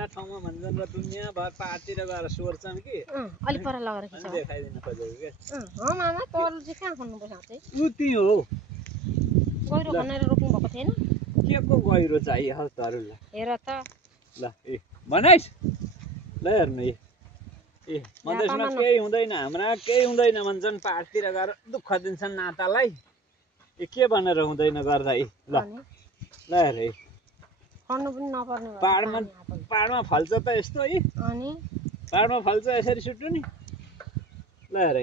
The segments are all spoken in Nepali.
मेरा ठाउँमा भन्छन् र दुनियाँभर पार्टी र गएर सोर्छन् कि अलि पर लगाएर खिच देखाइदिन खोजेको के हो मामा तल चाहिँ कहाँ खन्नु पर्छ चाहिँ उति हो गहिरो खनेर रोप्नु भएको थिएन के को गहिरो चाहियो हौ तरुल हेर त ल ए बनाइस ल हेर्नु ए मधेसमा केही हुँदैन हाम्रा केही हुँदैन भन्छन् पार्टीतिर गएर दुःख दिन्छन् नातालाई ए के भनेर हुँदैन गर्दा ल ल हेर खन्नु पनि नपर्ने पाहाडमा फल्छ त यस्तो है अनि पाहाडमा फल्छ यसरी सुट्नु नि ल हेर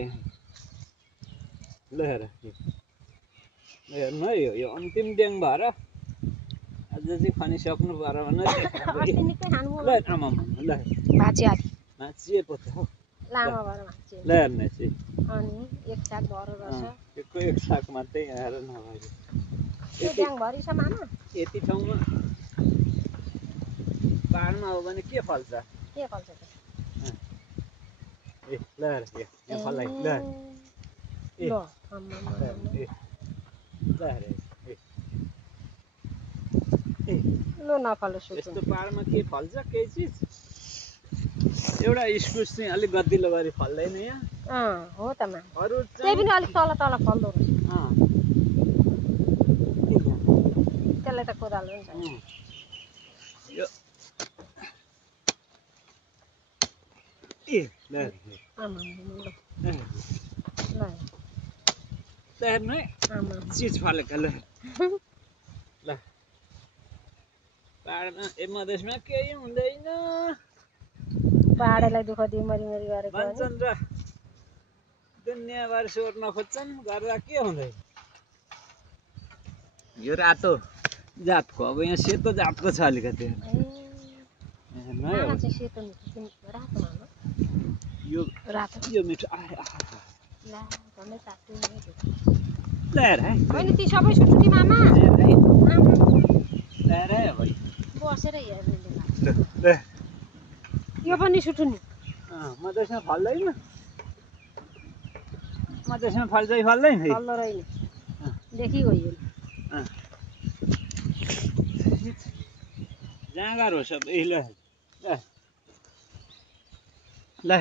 ल हेर हेर्नु है यो अन्तिम ड्याङ भएर अझ चाहिँ खनिसक्नु पर्यो भने ल आमा ल माछिए पो त हौ लामा भएर मान्छे ल हेर्नु चाहिँ अनि एक साग भएर रहेछ एक साग मात्रै आएर नभए त्यो ड्याङ भरिछ मामा यति ठाउँमा पाहाडमा हो भने के फल्छ त ए ल हेर यहाँ फल्लाई ल ए ल हेर लो नफलोस् यस्तो पाहाडमा के फल्छ केही चिज एउटा इस्कुस चाहिँ अलिक गतिलो गरी फल्दैन यहाँ हो त मा अरू त्यही पनि अलिक तल तल फल्दो रहेछ त्यसलाई त कोदालो हुन्छ यो ए ल हेर्नु है चिज फलेको ल ल पाहाडमा मधेसमा केही हुँदैन पाहाडलाई दुःख दियो मरिमरि गरेको भन्छन् र दुनियाँभर सोर्न खोज्छन् गर्दा के हुँदैन यो रातो जातको अब यहाँ सेतो जातको छ अलिकति यो मिठो ल हेर है ती सबै सुट्नु नि मामा बसेर हेर्नु यो पनि सुट्नु नि मधेसमा फल्दैन मधेसमा फल्दै फल्दैन फल्दो रहेन देखिगयो जाँगर हो सब ल ल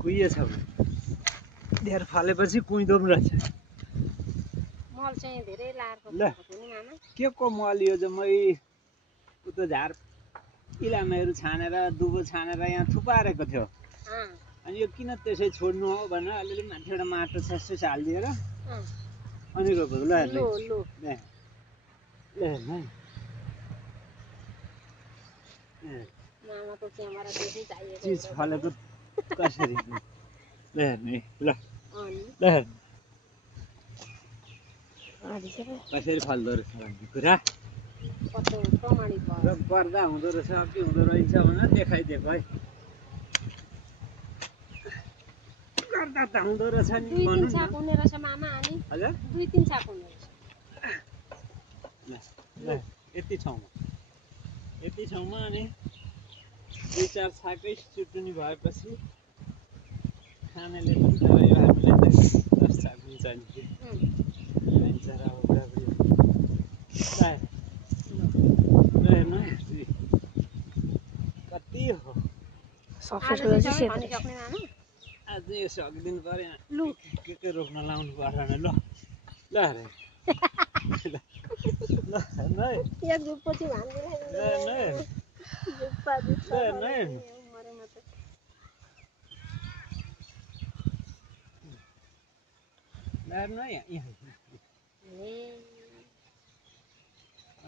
कुहिएछ धेर फलेपछि कुहिँदो पनि रहेछ मल चाहिँ धेरै लाएर ल के को मल यो चाहिँ मै उता झार इलामाहरू छानेर दुबो छानेर यहाँ थुपारेको थियो अनि यो किन त्यसै छोड्नु हो भनेर अलिअलि माथिबाट माटो छेस हालिदिएर अनि रोपेको ल चिज फलेको कसरी ल हेर्नु ल ल कसरी फल्दो रहेछ भन्ने कुरा गर्दा हुँदो रहेछ के हुँदो रहेछ भनेर देखाइदिएको है गर्दा त हुँदो रहेछ नि भन्नु न हुने रहेछ मामा अनि हजुर 2-3 छाक हुने रहेछ ल यति ठाउँमा अनि 2-4 छाकै चुटुनी भएपछि खानेले पनि त यो हामीले 10 छाक हुन्छ नि खान्छ र कति हो आज यो सकिदिनु पर्यो के रोप्न लाउनु पर्यो भने ल अरे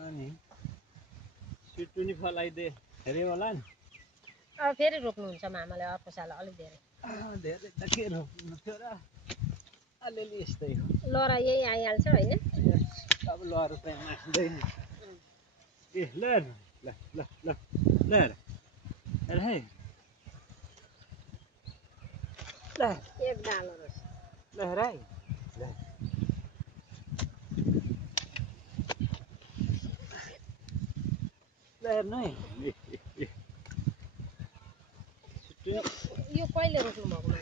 अनि सिटुनी फलाइदिए धेरै होला नि फेरि रोप्नुहुन्छ मामाले अर्को साल अलिक धेरै धेरै त के रोप्नु थियो र अलिअलि यस्तै हो लहरा यही आइहाल्छ होइन अब लहरा चाहिँ मास्दैन ए ल ल ल ल ल हेर है ल एक डालो रहेछ ल हेर है ल हेर्नु है यो कहिले रोप्नु भएको मामा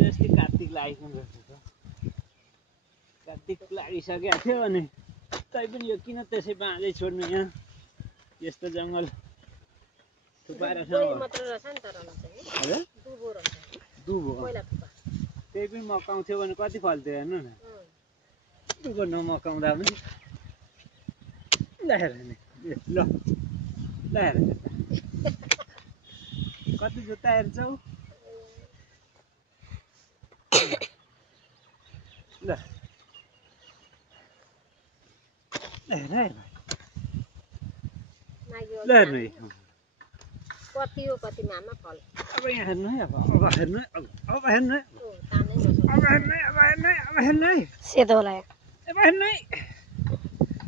जस्तै कार्तिक लागिसक्नु रहेछ त कार्तिक लागिसकेको थियो अनि तैपनि यो किन त्यसै बाँझै छोड्नु यहाँ यस्तो जङ्गल थुपाएर कोही ठाउँ मात्र रहेछ नि तर चाहिँ हजुर दुबो रहेछ दुबो पहिला थुपा त्यही पनि मकाउँथ्यो भने कति फल्थ्यो हेर्नु न दुबो नमकाउँदा पनि ल हेर नि ल ल हेर कति जुत्ता हेर्छौ ल हेर हेर ल हेर्नु है कति हो कति मामा फल अब यहाँ हेर्नु है अब हेर्नु है अब हेर्नु है तानै अब हेर्नु है अब हेर्नु है अब हेर्नु है सेतो होला अब हेर्नु है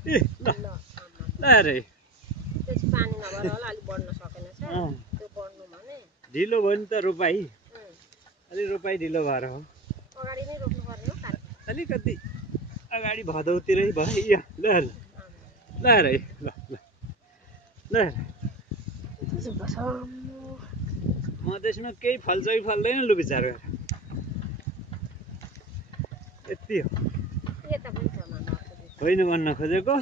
ए ल ल हेर है त्यसपछि पानी नभएर होला अलिक बढ्न सकेन छ त्यो बढ्नु भने ढिलो भयो नि त रोपाइ अलि रोपाइ ढिलो भएर हो अगाडि नै रोप्नु पर्ने हो पानी अलिकति अगाडि भदौतिरै भयो ल हेर ल हेर है ल ल ल हेर मधेसमा केही फल्छ कि फल्दैन लु विचार गर यति हो यता पनि छ मामा होइन भन्न खोजेको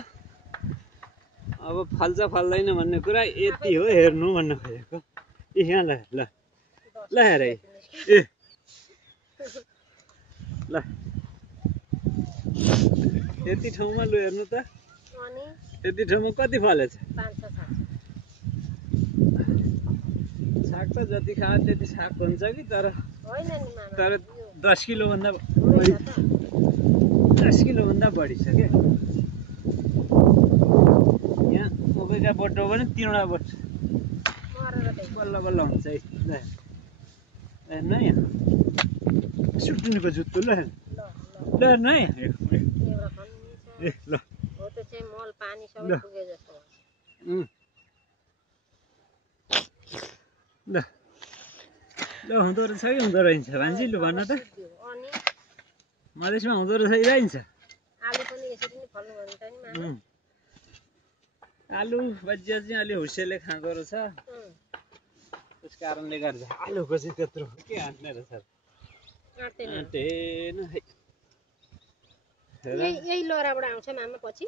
अब फल्छ फल्दैन भन्ने कुरा यति हो हेर्नु भन्न खोजेको ए यहाँ ल ल ल हेर है ए ल यति ठाउँमा लु हेर्नु त अनि यति ठाउँमा कति फलेछ 500 साग त जति खायो त्यति साग हुन्छ कि तर होइन नि मामा तर 10 किलोभन्दा बढी बढी 10 किलोभन्दा बढी छ क्या यहाँ उभेका बोट हो भने 3वटा बोट मरेर त्यही बल्ल बल्ल हुन्छ है ल हेर्नु है यहाँ सुटिनुको जुत्तो ल हेर्नु ल ल हेर्नु है एउटा खन्नी छ ए ल हो त्यो चाहिँ मल पानी सबै पुगे जस्तो ल ल हुँदो रहेछ कि हुँदो रहन्छ भान्जी लु भन त अनि मधेसमा हुँदो रहेछ कि रहन्छ आलु पनि यसरी नै फल्नु भने त नि मामा आलु बजिया चाहिँ अलि हुर्सेले खाँदो रहेछ त्यस कारणले गर्दा आलुको चाहिँ त्यत्रो के हान्ने रहेछ आँटेन है यही लहराबाट आउँछ मामा पछि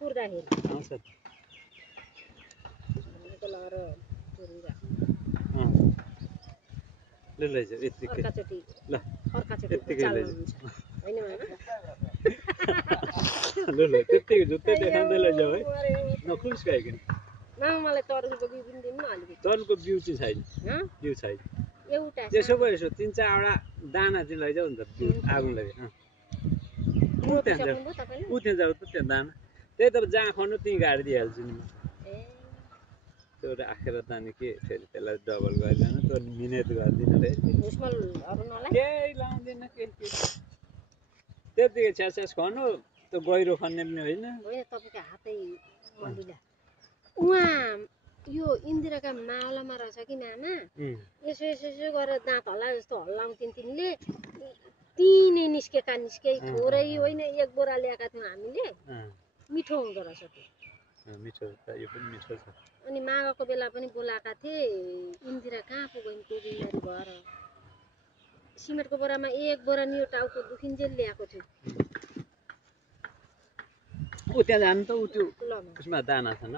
पुर्दाखेरि आउँछ लहरा पुरिरा ल लैजाऊ यत्तिकै अर्काचोटि ल अर्काचोटि यत्तिकै चाल्नु लैजाऊ हुन्छ होइन मामा ल ल त्यत्तिकै जुत्तै देखाउँदै लैजाऊ है नखुस खाइकन मामा मलाई तरुलको बिउ पनि दिनु न अलिकति तरुलको बिउ चाहिँ छैन बिउ छैन एउटा त्यसो भयो यसो 3-4वटा दाना चाहिँ लैजाऊ नि त बिउ आगो लगे ऊ त्यहाँ जाऊ ऊ त्यहाँ जाऊ त त्यहाँ दाना त्यही त जहाँ खन्नु त्यहीँ गाडी दिइहाल्छु नि म त्यो राखेर ताने के फेरि त्यसलाई डबल गरिदिनु त्यो मिहिनेत गर्दिनँ रे केही लाउँदिनँ केही त्यतिकै छ्यास खन्नु त्यो गहिरो खन्ने पनि होइन तपाईँको हातै मलिला उहाँ यो इन्दिराका मावलामा रहेछ कि मामा यसो यसो यसो गरेर दाँत हल्ला जस्तो हल्लाउँथ्यौँ तिमीले तिनै निस्के थोरै होइन 1 बोरा ल्याएका थियौँ हामीले मिठो हुँदो रहेछ त्यो मिठो छ यो पनि मिठो छ अनि माघको बेला पनि बोलाएका थिए इन्दिरा कहाँ पो गइन् त्यो बिमारी भएर सिमेन्टको बोरामा 1 बोरा नियो टाउको दुखिन्जेल ल्याएको छु ऊ त्यहाँ जानु त ऊ त्यो उसमा दाना छ न